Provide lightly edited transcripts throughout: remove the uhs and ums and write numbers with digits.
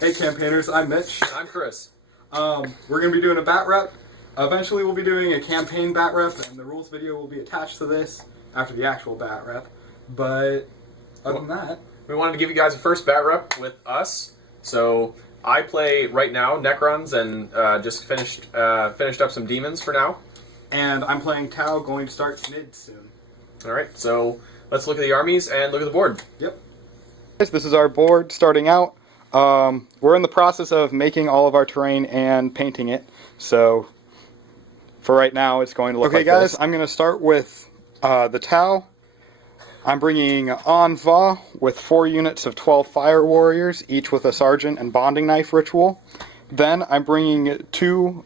Hey campaigners, I'm Mitch. I'm Chris. We're going to be doing a bat rep. Eventually we'll be doing a campaign bat rep, and the rules video will be attached to this after the actual bat rep. But other than that, we wanted to give you guys a first bat rep with us. So I play right now Necrons and just finished up some demons for now. And I'm playing Tau, going to start mid soon. Alright, so let's look at the armies and look at the board. Yep. This is our board starting out. We're in the process of making all of our terrain and painting it. So for right now, it's going to look like this. Okay guys, I'm going to start with the Tau. I'm bringing on Va with 4 units of 12 Fire Warriors, each with a Sergeant and Bonding Knife ritual. Then I'm bringing 2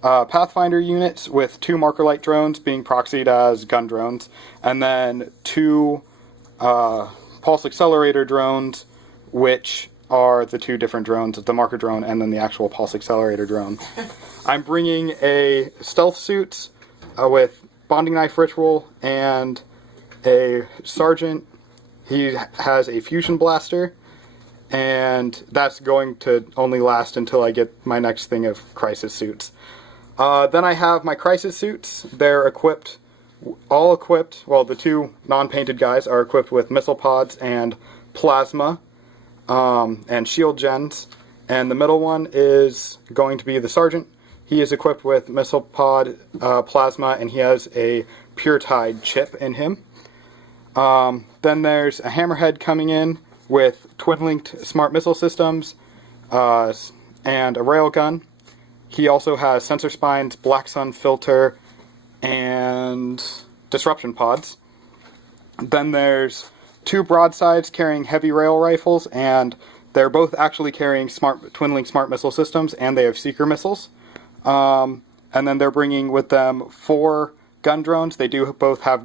Pathfinder units with 2 Marker Light drones being proxied as gun drones, and then 2 Pulse Accelerator drones, which are the 2 different drones, the Marker drone and then the actual Pulse Accelerator drone. I'm bringing a Stealth Suits with Bonding Knife ritual and a Sergeant. He has a Fusion Blaster, and that's going to only last until I get my next thing of Crisis Suits. Then I have my Crisis Suits. They're equipped, all equipped, well the 2 non-painted guys are equipped with Missile Pods and Plasma and Shield Gens. And the middle one is going to be the Sergeant. He is equipped with Missile Pod, Plasma, and he has a Pure Tide chip in him. Then there's a Hammerhead coming in with twin-linked smart missile systems and a railgun. He also has Sensor Spines, Black Sun Filter, and Disruption Pods. Then there's 2 broadsides carrying heavy rail rifles, and they're both actually carrying twin-link smart missile systems, and they have Seeker missiles. And then they're bringing with them 4 gun drones. They do both have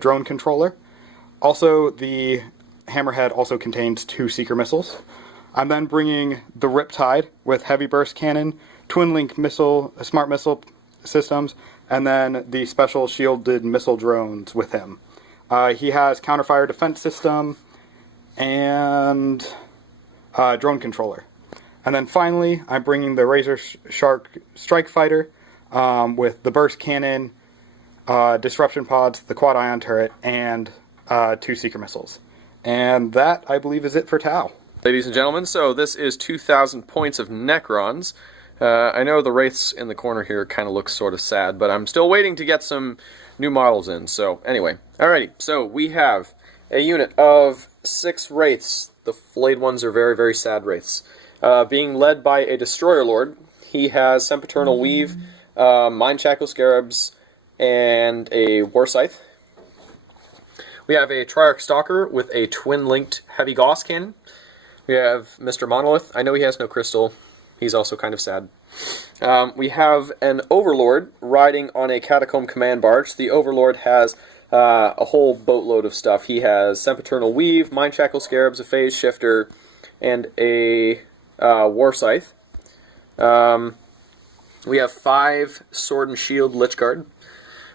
drone controller. Also, the Hammerhead also contains 2 Seeker missiles. I'm then bringing the Riptide with heavy burst cannon, twin-link smart missile systems, and then the special shielded missile drones with him. He has counterfire defense system and drone controller. And then finally, I'm bringing the Razor Shark Strike Fighter with the burst cannon, disruption pods, the quad ion turret, and 2 Seeker missiles. And that, I believe, is it for Tau. Ladies and gentlemen, so this is 2,000 points of Necrons. I know the Wraiths in the corner here kind of look sort of sad, but I'm still waiting to get some new models in. So anyway, alrighty, so we have a unit of 6 Wraiths. The flayed ones are very, very sad Wraiths. Being led by a Destroyer Lord. He has Sempiternal Weave, Mind Shackle Scarabs, and a War Scythe. We have a Triarch Stalker with a twin-linked Heavy Gauss Cannon. We have Mr. Monolith. I know he has no crystal. He's also kind of sad. We have an Overlord riding on a Catacomb Command Barge. The Overlord has a whole boatload of stuff. He has Sempiternal Weave, Mind Shackle Scarabs, a Phase Shifter, and a War Scythe. We have 5 Sword and Shield Lich Guard.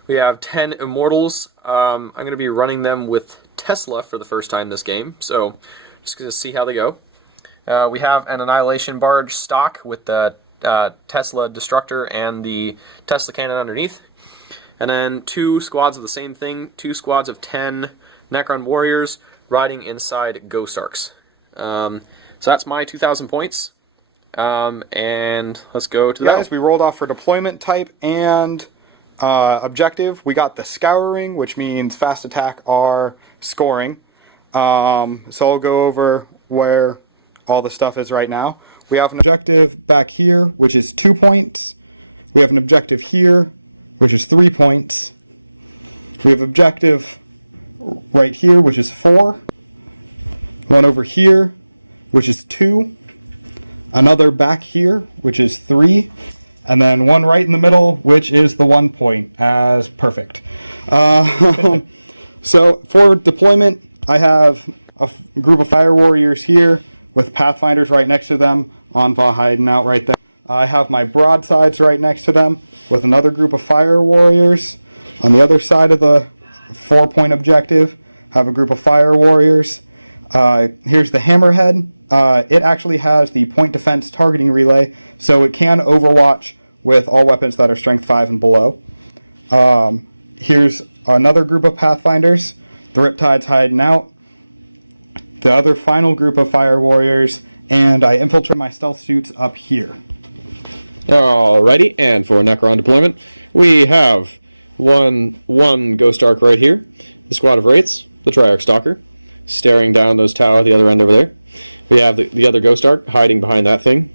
We have 10 Immortals. I'm going to be running them with Tesla for the first time this game, so just going to see how they go. We have an Annihilation Barge stock with the Tesla Destructor and the Tesla Cannon underneath. And then 2 squads of the same thing, 2 squads of 10 Necron Warriors riding inside Ghost Arcs. So that's my 2,000 points. And let's go to the battle. Guys, we rolled off for deployment type and objective. We got the Scouring, which means fast attack or scoring. So I'll go over where all the stuff is right now. We have an objective back here, which is 2 points. We have an objective here, which is 3 points. We have objective right here, which is 4. One over here, which is 2. Another back here, which is 3. And then one right in the middle, which is the 1 point, as perfect. So for deployment, I have a group of Fire Warriors here with Pathfinders right next to them, Anva hiding out right there. I have my broadsides right next to them with another group of Fire Warriors. On the other side of the 4-point objective, have a group of Fire Warriors. Here's the Hammerhead. It actually has the point defense targeting relay, so it can overwatch with all weapons that are strength 5 and below. Here's another group of Pathfinders. The Riptide's hiding out. The other final group of Fire Warriors, and I infiltrate my stealth suits up here. Alrighty, and for Necron deployment, we have one Ghost Arc right here, the squad of Wraiths, the Triarch Stalker, staring down those tower at the other end over there. We have the other Ghost Arc hiding behind that thing.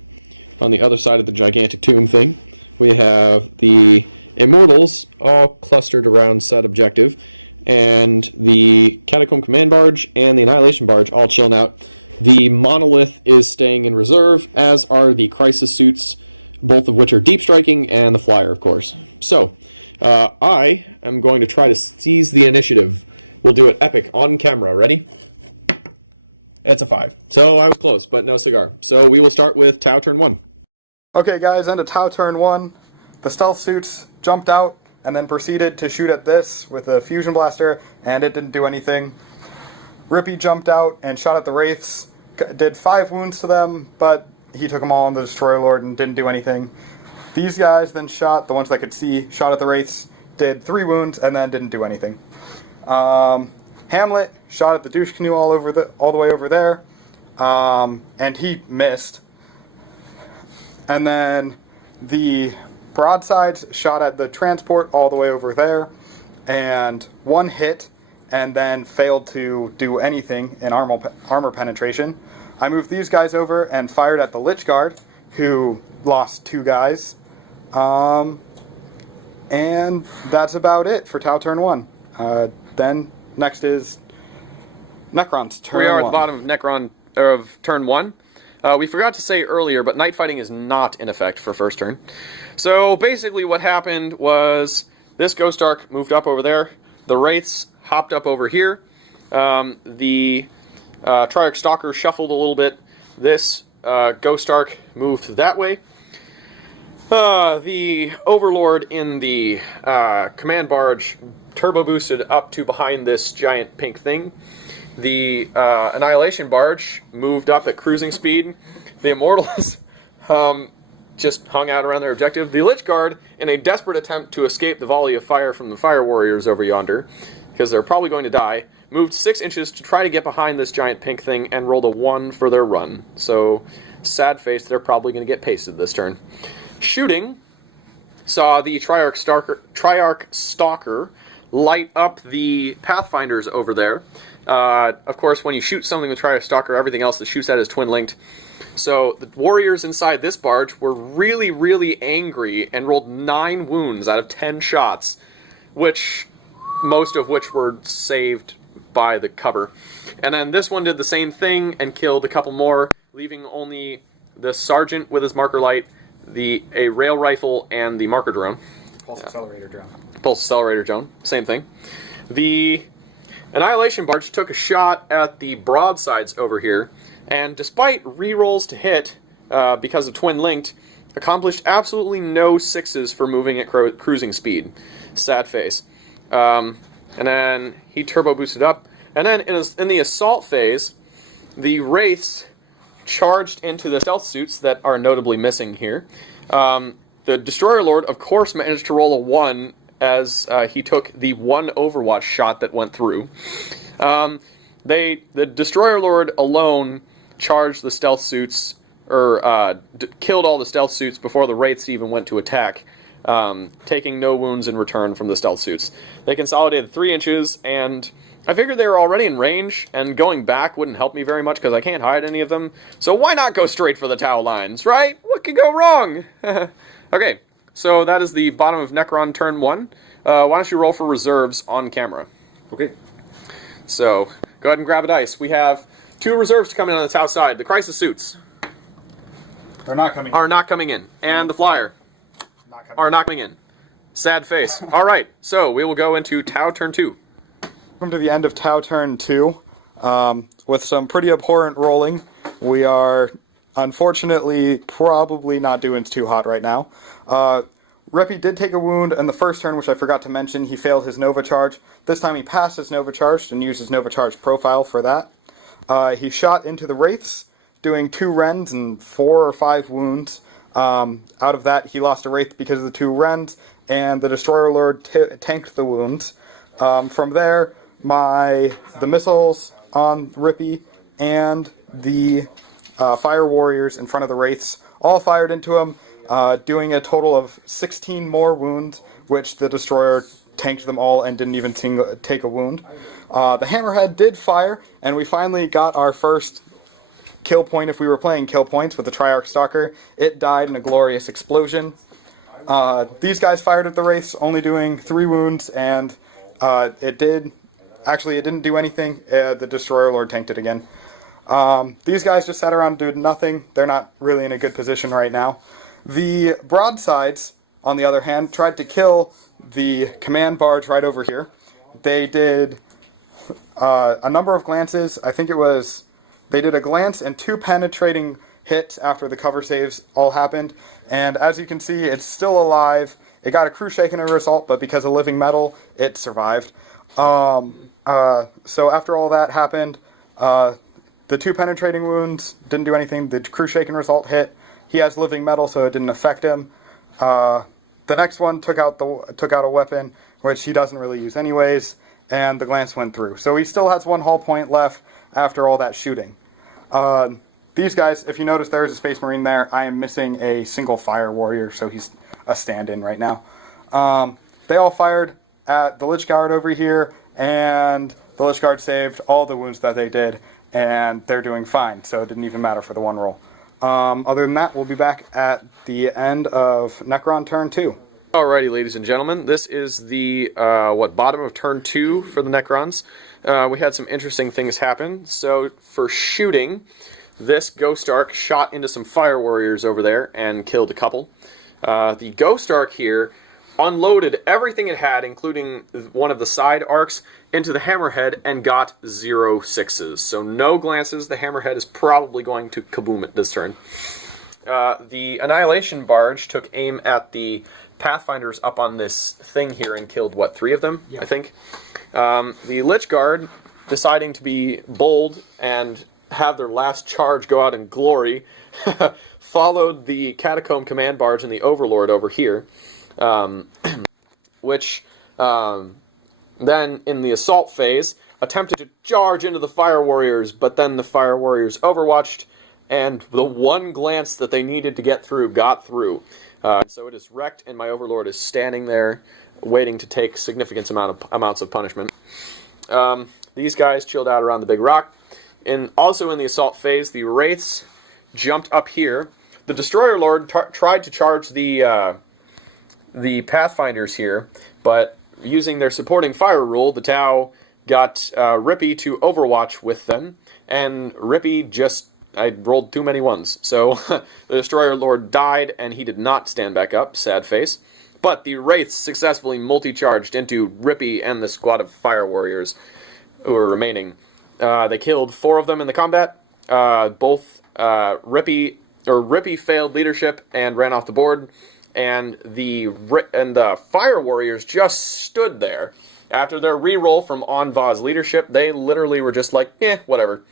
On the other side of the gigantic tomb thing, we have the Immortals all clustered around set objective, and the Catacomb Command Barge and the Annihilation Barge all chilling out. The Monolith is staying in reserve, as are the Crisis Suits, both of which are deep striking, and the Flyer, of course. So, I am going to try to seize the initiative. We'll do it epic on camera. Ready? It's a 5. So I was close, but no cigar. So we will start with Tau turn 1. Okay guys, into Tau turn 1. The stealth suits jumped out and then proceeded to shoot at this with a fusion blaster, and it didn't do anything. Rippy jumped out and shot at the Wraiths, did 5 wounds to them, but he took them all on the Destroyer Lord and didn't do anything. These guys then shot, the ones that could see, shot at the Wraiths, did 3 wounds, and then didn't do anything. Hamlet shot at the douche canoe all the way over there, and he missed. And then the broadsides shot at the transport all the way over there, and 1 hit, and then failed to do anything in armor penetration. I moved these guys over and fired at the Lich Guard, who lost 2 guys. And that's about it for Tau turn 1. Then next is Necron's turn 1. We are at the bottom of Necron of turn 1. We forgot to say earlier, but night fighting is not in effect for first turn. So basically what happened was this Ghost Arc moved up over there. The Wraiths hopped up over here. The Triarch Stalker shuffled a little bit. This Ghost Arc moved that way. The Overlord in the Command Barge turbo boosted up to behind this giant pink thing. The Annihilation Barge moved up at cruising speed. The Immortals just hung out around their objective. The Lich Guard, in a desperate attempt to escape the volley of fire from the Fire Warriors over yonder, because they're probably going to die, moved 6 inches to try to get behind this giant pink thing and rolled a 1 for their run. So, sad face, they're probably going to get pasted this turn. Shooting saw the Triarch Stalker light up the Pathfinders over there. Of course, when you shoot something with Triarch Stalker, everything else that shoots at is twin-linked. So the warriors inside this barge were really, really angry and rolled 9 wounds out of 10 shots, most of which were saved by the cover. And then this one did the same thing and killed a couple more, leaving only the Sergeant with his marker light, a rail rifle, and the marker drone. Pulse accelerator drone. Pulse accelerator drone, same thing. The Annihilation Barge took a shot at the broadsides over here, and despite rerolls to hit, because of twin linked, accomplished absolutely no 6s for moving at cruising speed. Sad face. And then he turbo boosted up, and then in the assault phase, the Wraiths charged into the stealth suits that are notably missing here. The Destroyer Lord, of course, managed to roll a 1 as he took the 1 Overwatch shot that went through. The Destroyer Lord alone charged the stealth suits, or killed all the stealth suits before the Wraiths even went to attack, taking no wounds in return from the stealth suits. They consolidated 3 inches, and I figured they were already in range, and going back wouldn't help me very much because I can't hide any of them. So why not go straight for the Tau lines, right? What could go wrong? Okay, so that is the bottom of Necron turn 1. Why don't you roll for reserves on camera? Okay. So go ahead and grab a dice. We have 2 reserves to come in on the Tau side. The Crisis Suits They're not coming in. are not coming in, and the Flyer are not coming in. Sad face. All right, so we will go into Tau turn 2. Welcome to the end of Tau turn 2. With some pretty abhorrent rolling. We are, unfortunately, probably not doing too hot right now. Reppy did take a wound in the first turn, which I forgot to mention. He failed his Nova Charge. This time he passed his Nova Charge and used his Nova Charge profile for that. He shot into the Wraiths, doing 2 rends and 4 or 5 wounds. Out of that, he lost a Wraith because of the 2 rends, and the Destroyer Lord tanked the wounds. From there, the missiles on Rippy and the Fire Warriors in front of the Wraiths all fired into him, doing a total of 16 more wounds, which the Destroyer tanked them all and didn't even take a wound. The Hammerhead did fire, and we finally got our first kill point if we were playing kill points with the Triarch Stalker. It died in a glorious explosion. These guys fired at the Wraiths, only doing 3 wounds, and it didn't do anything. The Destroyer Lord tanked it again. These guys just sat around doing nothing. They're not really in a good position right now. The broadsides, on the other hand, tried to kill the command barge right over here. They did a number of glances. I think they did a glance and 2 penetrating hits after the cover saves all happened. And as you can see, it's still alive. It got a crew shake and a assault, but because of living metal, it survived. So after all that happened, the 2 penetrating wounds didn't do anything. The crew shake and result hit. He has living metal, so it didn't affect him. The next one took out a weapon, which he doesn't really use anyways, and the glance went through. So he still has 1 hull point left after all that shooting. These guys, if you notice, there is a Space Marine there. I am missing a single Fire Warrior, so he's a stand-in right now. They all fired at the Lich Guard over here, and the Lich Guard saved all the wounds that they did, and they're doing fine, so it didn't even matter for the 1 roll. Other than that, we'll be back at the end of Necron turn 2. Alrighty, ladies and gentlemen, this is the bottom of turn 2 for the Necrons. We had some interesting things happen. So for shooting, this Ghost Ark shot into some Fire Warriors over there and killed a couple. The Ghost Ark here unloaded everything it had, including one of the side arcs, into the Hammerhead and got 0 6s. So no glances. The Hammerhead is probably going to kaboom it this turn. The Annihilation Barge took aim at the Pathfinders up on this thing here and killed, 3 of them, yeah. I think. The Lich Guard, deciding to be bold and have their last charge go out in glory, followed the Catacomb Command Barge and the Overlord over here, which then, in the assault phase, attempted to charge into the Fire Warriors, but then the Fire Warriors overwatched, and the 1 glance that they needed to get through got through. So it is wrecked, and my Overlord is standing there waiting to take significant amounts of punishment. These guys chilled out around the big rock. And also in the assault phase, the Wraiths jumped up here. The Destroyer Lord tried to charge the Pathfinders here, but using their supporting fire rule, the Tau got Rippy to overwatch with them, and Rippy I rolled too many 1s. So the Destroyer Lord died, and he did not stand back up, sad face. But the Wraiths successfully multi-charged into Rippy and the squad of Fire Warriors who were remaining. They killed 4 of them in the combat. Both Rippy failed leadership and ran off the board, and the Fire Warriors just stood there. After their reroll from Anva's leadership, they literally were just like, whatever.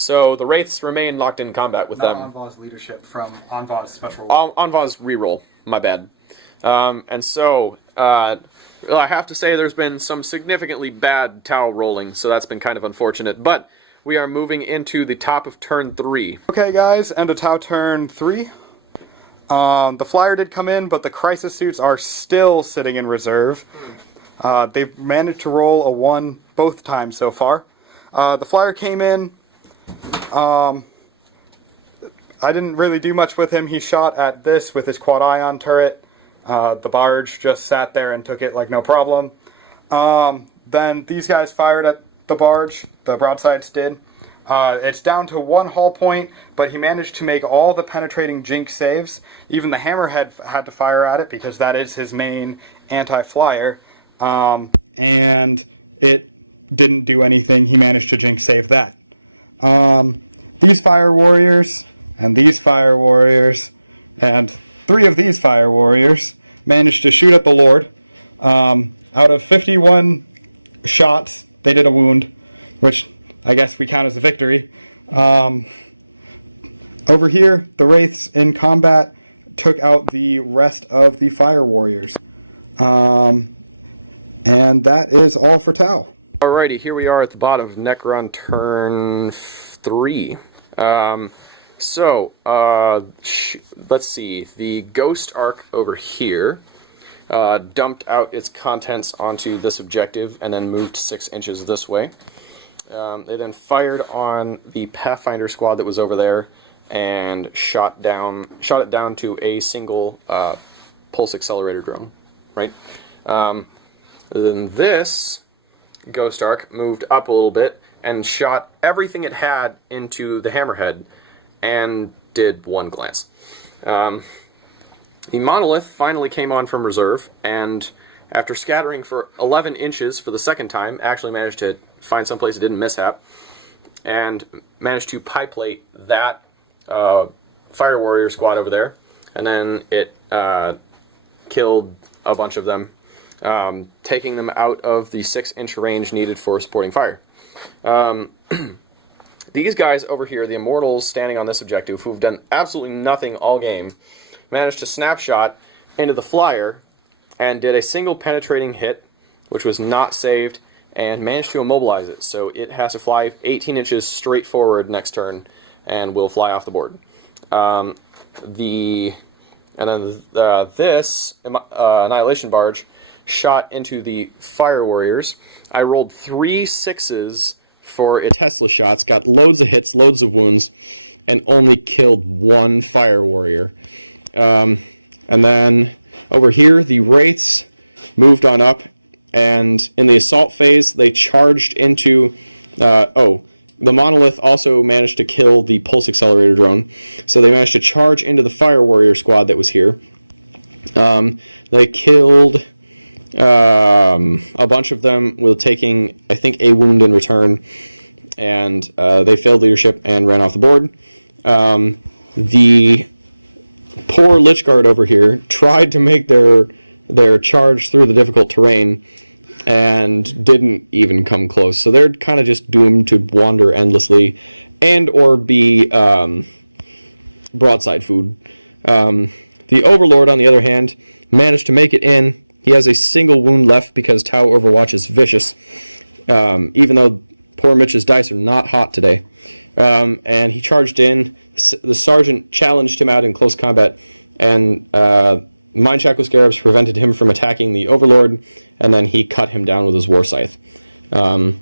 So the Wraiths remain locked in combat with them. Not Anva's leadership, from Anva's special roll. Anva's reroll, my bad. And so, I have to say there's been some significantly bad Tau rolling, so that's been kind of unfortunate. But we are moving into the top of turn 3. Okay, guys, end of Tau turn 3. The Flyer did come in, but the Crisis Suits are still sitting in reserve. They've managed to roll a 1 both times so far. The Flyer came in. I didn't really do much with him. He shot at this with his quad ion turret. The barge just sat there and took it like no problem. Then these guys fired at the barge. The broadsides did. It's down to 1 hull point, but he managed to make all the penetrating Jink saves. Even the Hammerhead had to fire at it because that is his main anti-flyer. And it didn't do anything. He managed to Jink save that. These Fire Warriors, and these Fire Warriors, and 3 of these Fire Warriors managed to shoot at the Lord. Out of 51 shots, they did a wound, which I guess we count as a victory. Over here, the Wraiths in combat took out the rest of the Fire Warriors. And that is all for Tau. Alrighty, here we are at the bottom of Necron turn 3. Let's see. The Ghost Arc over here dumped out its contents onto this objective and then moved 6 inches this way. They then fired on the Pathfinder squad that was over there and shot it down to a single pulse accelerator drone. Right. Then this Ghost Arc moved up a little bit and shot everything it had into the Hammerhead and did 1 glance. The Monolith finally came on from reserve, and after scattering for 11 inches for the second time, actually managed to find someplace it didn't mishap, and managed to pipe-late that Fire Warrior squad over there, and then it killed a bunch of them, taking them out of the 6-inch range needed for supporting fire. These guys over here, the Immortals standing on this objective, who've done absolutely nothing all game, managed to snapshot into the flyer and did a single penetrating hit, which was not saved, and managed to immobilize it. So it has to fly 18 inches straight forward next turn and will fly off the board. This Annihilation Barge shot into the Fire Warriors. I rolled 3 6s for its Tesla shots, got loads of hits, loads of wounds, and only killed 1 Fire Warrior. And then over here, the Wraiths moved on up, and in the assault phase, they charged into... the Monolith also managed to kill the Pulse Accelerator drone, so they managed to charge into the Fire Warrior squad that was here. They killed a bunch of them with taking, I think, a wound in return, and they failed leadership and ran off the board. The poor Lich Guard over here tried to make their charge through the difficult terrain and didn't even come close. So they're kind of just doomed to wander endlessly and or be broadside food. The Overlord, on the other hand, managed to make it in. He has a single wound left because Tau Overwatch is vicious, even though poor Mitch's dice are not hot today. And he charged in. The Sergeant challenged him out in close combat, and Mind Shackle Scarabs prevented him from attacking the Overlord, and then he cut him down with his War Scythe. And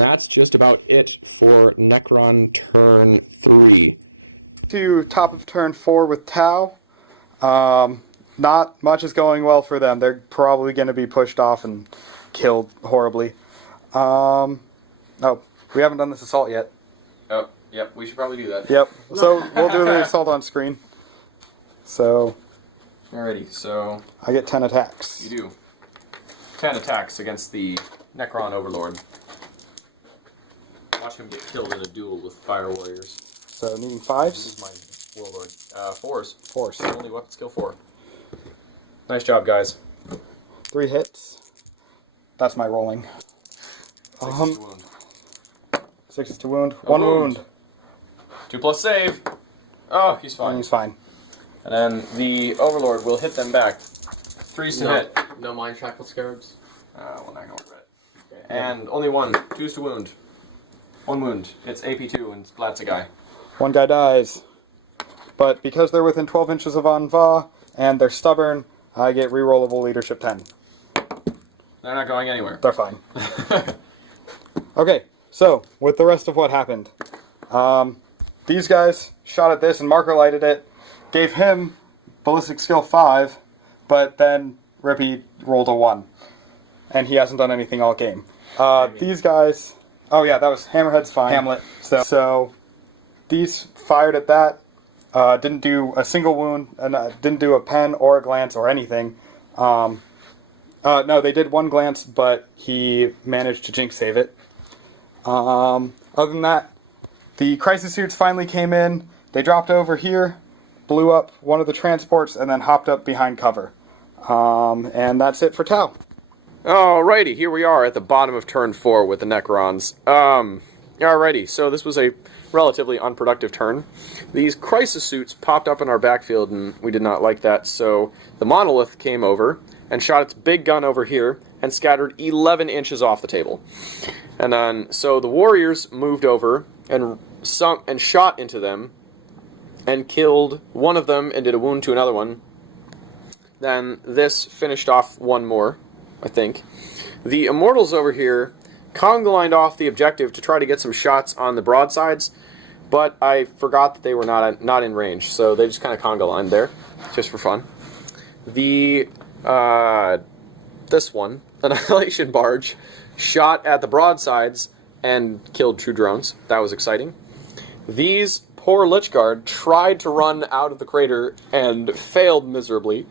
that's just about it for Necron turn 3. To top of turn 4 with Tau. Not much is going well for them. They're probably going to be pushed off and killed horribly. Oh, we haven't done this assault yet. Oh, yep, we should probably do that. Yep, so we'll do the assault on screen. So... Alrighty, so... I get 10 attacks. You do. 10 attacks against the Necron Overlord. Watch him get killed in a duel with Fire Warriors. So needing 5s? Use my Warlord. 4s. 4s. Only weapon skill 4. Nice job, guys. 3 hits. That's my rolling. 6 to wound. 6 to wound. 1 wound. 2+ save. Oh, he's fine. He's fine. And then the Overlord will hit them back. 3s to hit. No Mind Shackle Scarabs. Well, not gonna worry about it. And only 1. 2s to wound. 1 wound. It's AP2 and splats a guy. 1 guy dies. But because they're within 12 inches of Anva and they're stubborn, I get rerollable leadership 10. They're not going anywhere. They're fine. Okay, so with the rest of what happened, these guys shot at this and Marker lighted it, gave him ballistic skill 5, but then Rippy rolled a 1, and he hasn't done anything all game. These guys, oh yeah, that was Hammerhead's fine. Hamlet. So these fired at that, didn't do a single wound, and didn't do a pen or a glance or anything. No, they did 1 glance, but he managed to jinx save it. Other than that, the crisis suits finally came in. They dropped over here, blew up one of the transports, and then hopped up behind cover. And that's it for Tau. Alrighty, here we are at the bottom of turn 4 with the Necrons. Alrighty, so this was a relatively unproductive turn. These crisis suits popped up in our backfield, and we did not like that, so the monolith came over and shot its big gun over here and scattered 11 inches off the table. And then, so the warriors moved over and shot into them and killed one of them and did a wound to another one. Then this finished off one more, I think. The immortals over here conga lined off the objective to try to get some shots on the broadsides, but I forgot that they were not in range, so they just kind of conga lined there, just for fun. The this one, an Annihilation Barge, shot at the broadsides and killed true drones. That was exciting. These poor Lich Guard tried to run out of the crater and failed miserably,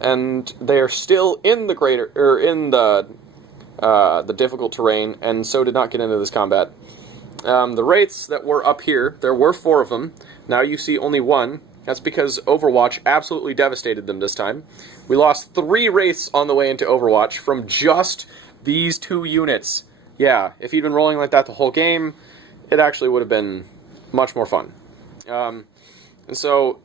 and they are still in the crater, or in the difficult terrain, and so did not get into this combat. The wraiths that were up here, there were 4 of them. Now you see only 1. That's because Overwatch absolutely devastated them this time. We lost 3 wraiths on the way into Overwatch from just these 2 units. Yeah, if he'd been rolling like that the whole game, it actually would have been much more fun. And so,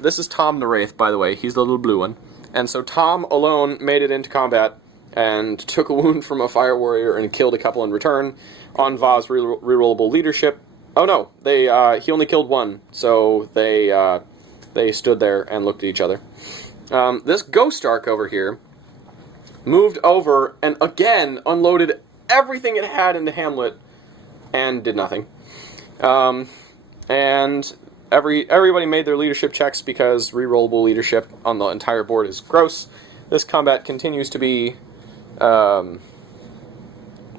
this is Tom the Wraith, by the way. He's the little blue one. And so Tom alone made it into combat and took a wound from a fire warrior and killed a couple in return on Va's rerollable leadership. Oh no, he only killed 1, so they stood there and looked at each other. This Ghost Ark over here moved over and again unloaded everything it had into Hamlet and did nothing. And everybody made their leadership checks because rerollable leadership on the entire board is gross. This combat continues to be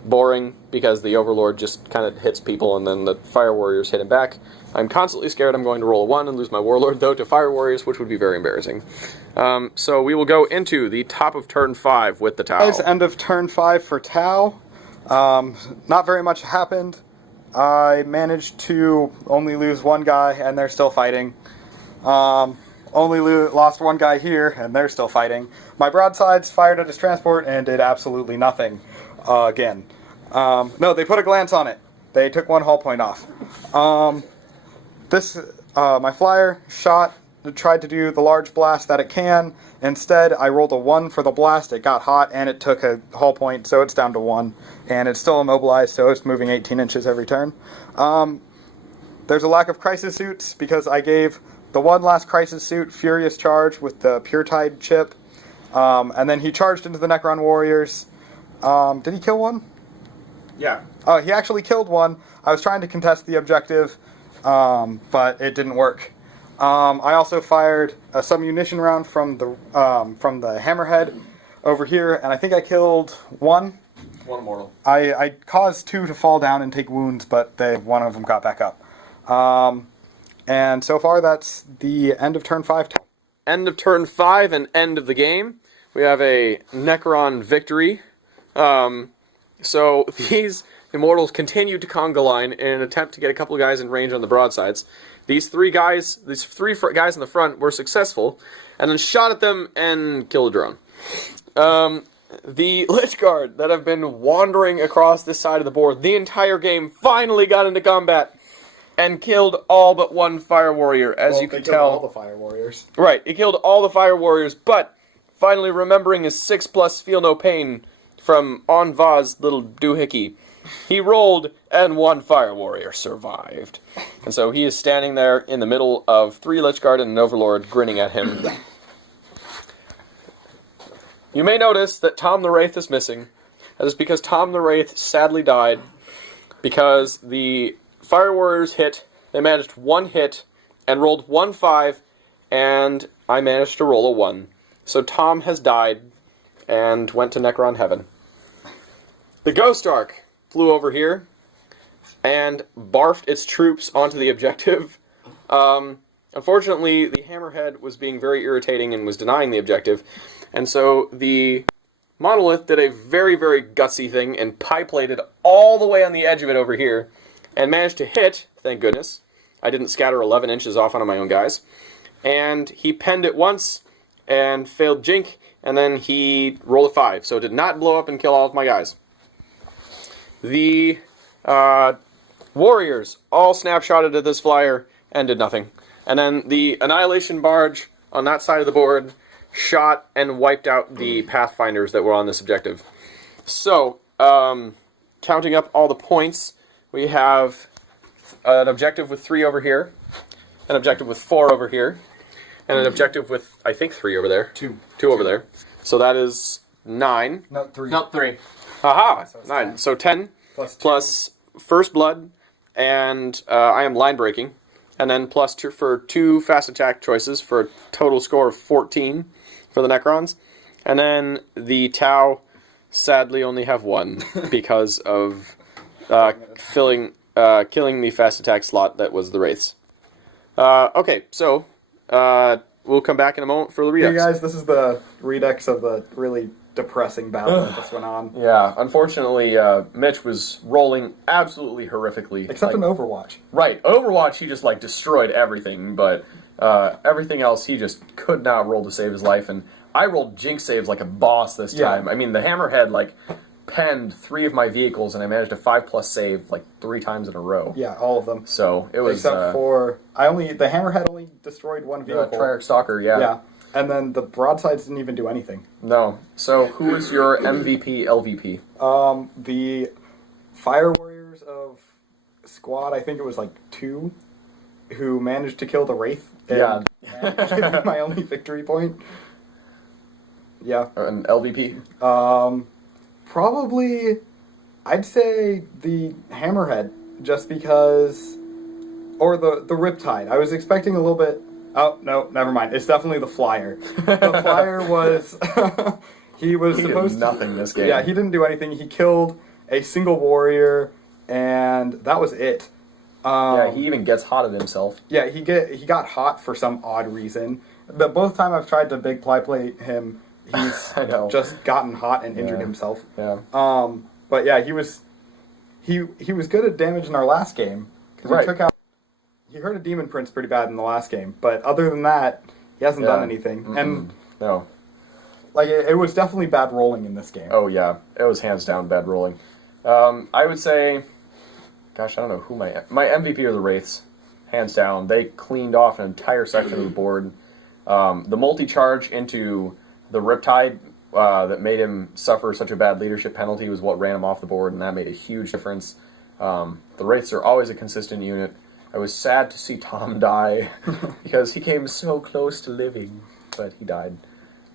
boring because the Overlord just kind of hits people and then the Fire Warriors hit him back. I'm constantly scared I'm going to roll a 1 and lose my Warlord, though, to Fire Warriors, which would be very embarrassing. So we will go into the top of turn 5 with the Tau. End of turn 5 for Tau. Not very much happened. I managed to only lose 1 guy, and they're still fighting. Only lost 1 guy here, and they're still fighting. My broadsides fired at his transport and did absolutely nothing. Again. No, they put a glance on it. They took 1 hull point off. My flyer shot, tried to do the large blast that it can. Instead, I rolled a 1 for the blast. It got hot, and it took a hull point, so it's down to 1. And it's still immobilized, so it's moving 18 inches every turn. There's a lack of crisis suits because I gave the 1 last crisis suit Furious Charge with the Pure Tide chip. And then he charged into the Necron Warriors. Did he kill 1? Yeah. He actually killed 1. I was trying to contest the objective, but it didn't work. I also fired a submunition round from the Hammerhead over here, and I think I killed 1. 1 immortal. I caused 2 to fall down and take wounds, but 1 of them got back up. And so far, that's the end of turn 5. End of turn 5 and end of the game. We have a Necron victory. So these immortals continued to conga line in an attempt to get a couple of guys in range on the broadsides. These 3 guys in the front were successful, and then shot at them and killed a drone. The Lich Guard that have been wandering across this side of the board the entire game finally got into combat and killed all but 1 Fire Warrior, as you can tell. All the Fire Warriors. Right, it killed all the Fire Warriors, but finally remembering his 6+ Feel No Pain from On Va's little doohickey, he rolled and 1 Fire Warrior survived. And so he is standing there in the middle of 3 Lich Guard and an Overlord grinning at him. You may notice that Tom the Wraith is missing. That is because Tom the Wraith sadly died because the Fire Warriors hit. They managed 1 hit and rolled 1 5, and I managed to roll a 1. So Tom has died and went to Necron Heaven. The Ghost Ark flew over here and barfed its troops onto the objective. Unfortunately, the Hammerhead was being very irritating and was denying the objective, and so the Monolith did a very, very gutsy thing and pie-plated all the way on the edge of it over here and managed to hit, thank goodness. I didn't scatter 11 inches off one of my own guys. And he penned it once and failed Jink, and then he rolled a 5, so it did not blow up and kill all of my guys. The warriors all snapshotted at this flyer and did nothing. And then the Annihilation Barge on that side of the board shot and wiped out the Pathfinders that were on this objective. So, counting up all the points, we have an objective with 3 over here, an objective with 4 over here, and an objective with, I think, 3 over there. 2 over there. So that is 9. No, 3. Nope, 3. Haha, So it's 9. 10. So 10 plus First Blood, and I am line breaking, and then plus 2 for 2 fast attack choices for a total score of 14 for the Necrons. And then the Tau sadly only have 1 because of killing the fast attack slot that was the Wraiths. Okay, so we'll come back in a moment for the Hey redux. guys, this is the redux of the really depressing battle that just went on. Yeah, unfortunately, Mitch was rolling absolutely horrifically. Except like, in Overwatch. Right, Overwatch, he just like destroyed everything, but everything else, he just could not roll to save his life. And I rolled Jinx saves like a boss this Yeah. time. I mean, the Hammerhead like penned 3 of my vehicles, and I managed a 5+ save like 3 times in a row. Yeah, all of them. So it was Except for the Hammerhead only destroyed 1 the vehicle. Triarch Stalker. Yeah, and then the broadsides didn't even do anything. No. So who is your MVP, LVP? The Fire Warriors of Squad, I think it was like 2, who managed to kill the Wraith. Yeah. And gave me my only victory point. Yeah. An LVP? Probably, I'd say the Hammerhead, just because, or the Riptide. I was expecting a little bit. Oh no, never mind. It's definitely the Flyer. The Flyer was he was He supposed did nothing this game. Yeah, he didn't do anything. He killed a single warrior, and that was it. Yeah, he even gets hot at himself. Yeah, he got hot for some odd reason. Both time I've tried to big play him, he's I know. just gotten hot and injured Yeah. himself. Yeah. But yeah, he was good at damage in our last game because Right. he took out. He hurt a Demon Prince pretty bad in the last game, but other than that, he hasn't done anything. Mm-mm. And No. like it was definitely bad rolling in this game. Oh yeah, it was hands down bad rolling. I would say, gosh, I don't know who my MVP are the Wraiths, hands down. They cleaned off an entire section of the board. The multi-charge into the Riptide that made him suffer such a bad leadership penalty was what ran him off the board, and that made a huge difference. The Wraiths are always a consistent unit. I was sad to see Tom die because he came so close to living, but he died.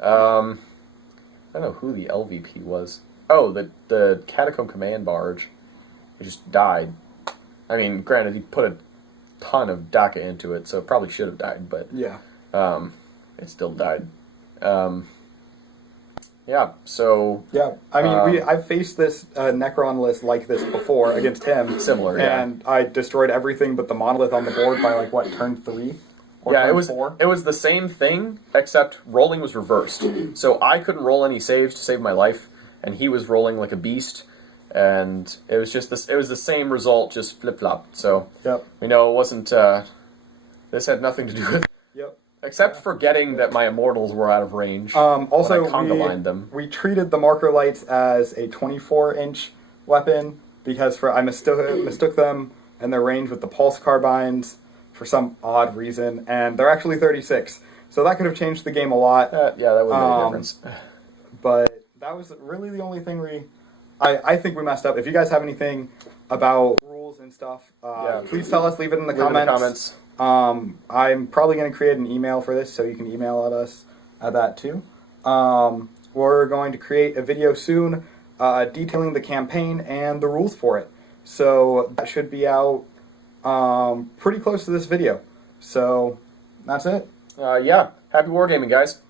I don't know who the LVP was. Oh, the Catacomb Command Barge. He just died. I mean, granted, he put a ton of DACA into it, so it probably should have died, but Yeah. it still died. Yeah, so... Yeah, I mean, I've faced this Necron list like this before against him. Similar, yeah. And I destroyed everything but the monolith on the board by like what, turn 3? Or Yeah, turn it 4? was the same thing, except rolling was reversed. So I couldn't roll any saves to save my life, and he was rolling like a beast, and it was just this. It was the same result, just flip flopped. So Yep. we know it wasn't. This had nothing to do with. Yep. Except forgetting that my immortals were out of range. Also, when I conga lined them. we treated the marker lights as a 24-inch weapon because I mistook them and their range with the pulse carbines for some odd reason, and they're actually 36. So that could have changed the game a lot. Yeah, that would have made a difference. But that was really the only thing I think we messed up. If you guys have anything about rules and stuff, please tell us. Leave it in the comments. I'm probably going to create an email for this, so you can email at us at that too. We're going to create a video soon detailing the campaign and the rules for it. So that should be out pretty close to this video. So that's it. Yeah, happy wargaming, guys.